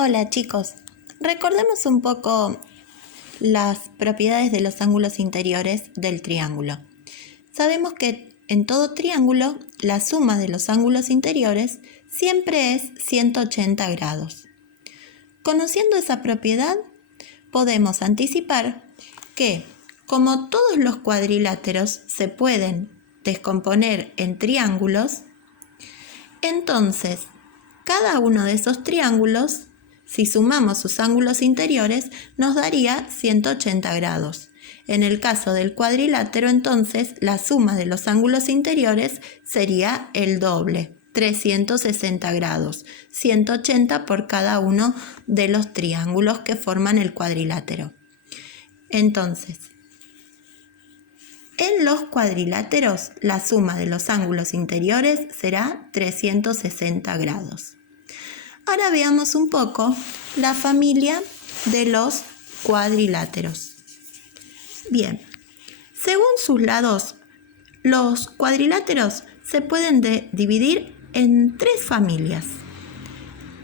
Hola chicos, recordemos un poco las propiedades de los ángulos interiores del triángulo. Sabemos que en todo triángulo la suma de los ángulos interiores siempre es 180 grados. Conociendo esa propiedad, podemos anticipar que, como todos los cuadriláteros se pueden descomponer en triángulos, entonces cada uno de esos triángulos, si sumamos sus ángulos interiores, nos daría 180 grados. En el caso del cuadrilátero, entonces, la suma de los ángulos interiores sería el doble, 360 grados, 180 por cada uno de los triángulos que forman el cuadrilátero. Entonces, en los cuadriláteros, la suma de los ángulos interiores será 360 grados. Ahora veamos un poco la familia de los cuadriláteros. Bien, según sus lados, los cuadriláteros se pueden dividir en tres familias.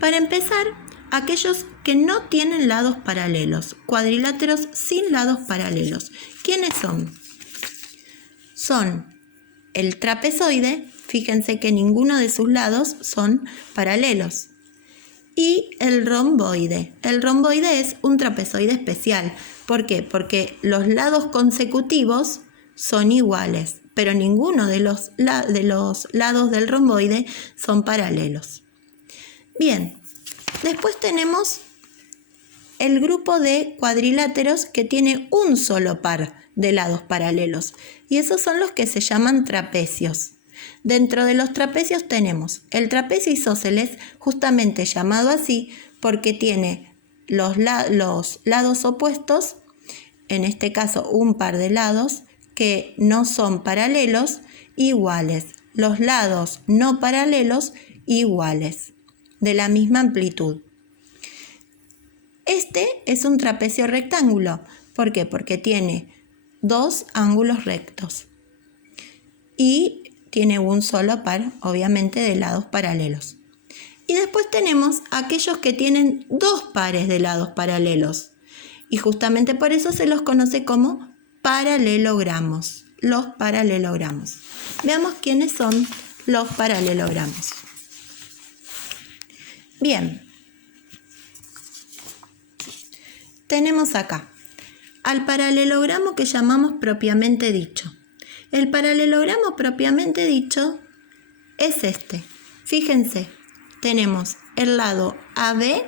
Para empezar, aquellos que no tienen lados paralelos, cuadriláteros sin lados paralelos. ¿Quiénes son? Son el trapezoide, fíjense que ninguno de sus lados son paralelos, y el romboide. El romboide es un trapezoide especial. ¿Por qué? Porque los lados consecutivos son iguales, pero ninguno de los lados del romboide son paralelos. Bien, después tenemos el grupo de cuadriláteros que tiene un solo par de lados paralelos, y esos son los que se llaman trapecios. Dentro de los trapecios tenemos el trapecio isósceles, justamente llamado así porque tiene los lados opuestos, en este caso un par de lados que no son paralelos, iguales. Los lados no paralelos iguales, de la misma amplitud. Este es un trapecio rectángulo. ¿Por qué? Porque tiene dos ángulos rectos y tiene un solo par, obviamente, de lados paralelos. Y después tenemos aquellos que tienen dos pares de lados paralelos. Y justamente por eso se los conoce como paralelogramos. Los paralelogramos. Veamos quiénes son los paralelogramos. Bien. Tenemos acá al paralelogramo que llamamos propiamente dicho. El paralelogramo propiamente dicho es este. Fíjense, tenemos el lado AB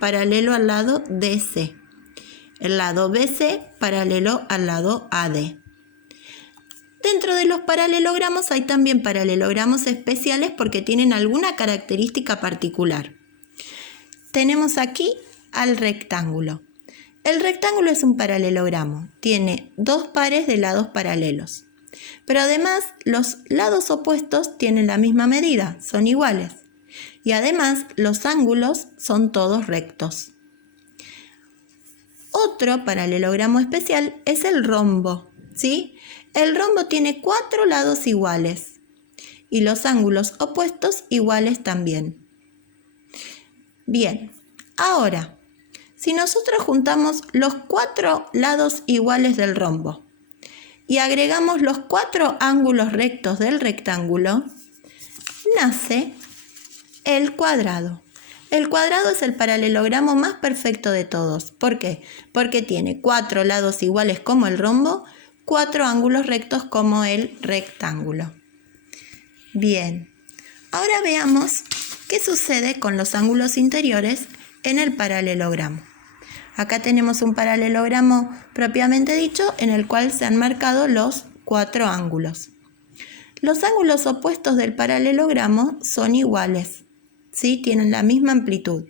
paralelo al lado DC, el lado BC paralelo al lado AD. Dentro de los paralelogramos hay también paralelogramos especiales porque tienen alguna característica particular. Tenemos aquí al rectángulo. El rectángulo es un paralelogramo, tiene dos pares de lados paralelos. Pero además, los lados opuestos tienen la misma medida, son iguales. Y además, los ángulos son todos rectos. Otro paralelogramo especial es el rombo, ¿sí? El rombo tiene 4 lados iguales y los ángulos opuestos iguales también. Bien, ahora, si nosotros juntamos los 4 lados iguales del rombo y agregamos los 4 ángulos rectos del rectángulo, nace el cuadrado. El cuadrado es el paralelogramo más perfecto de todos. ¿Por qué? Porque tiene 4 lados iguales como el rombo, 4 ángulos rectos como el rectángulo. Bien, ahora veamos qué sucede con los ángulos interiores en el paralelogramo. Acá tenemos un paralelogramo propiamente dicho en el cual se han marcado los 4 ángulos. Los ángulos opuestos del paralelogramo son iguales, ¿sí? Tienen la misma amplitud.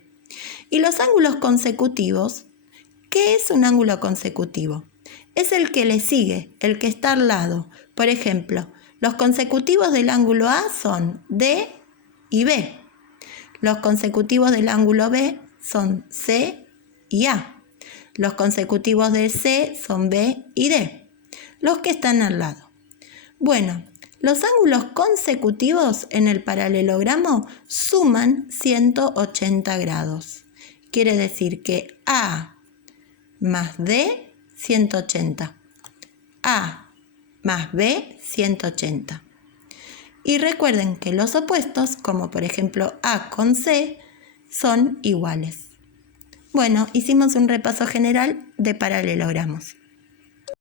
Y los ángulos consecutivos, ¿qué es un ángulo consecutivo? Es el que le sigue, el que está al lado. Por ejemplo, los consecutivos del ángulo A son D y B. Los consecutivos del ángulo B son C y A. Los consecutivos de C son B y D, los que están al lado. Bueno, los ángulos consecutivos en el paralelogramo suman 180 grados. quiere decir que A más D, 180. A más B, 180. Y recuerden que los opuestos, como por ejemplo A con C, son iguales. Bueno, hicimos un repaso general de paralelogramos.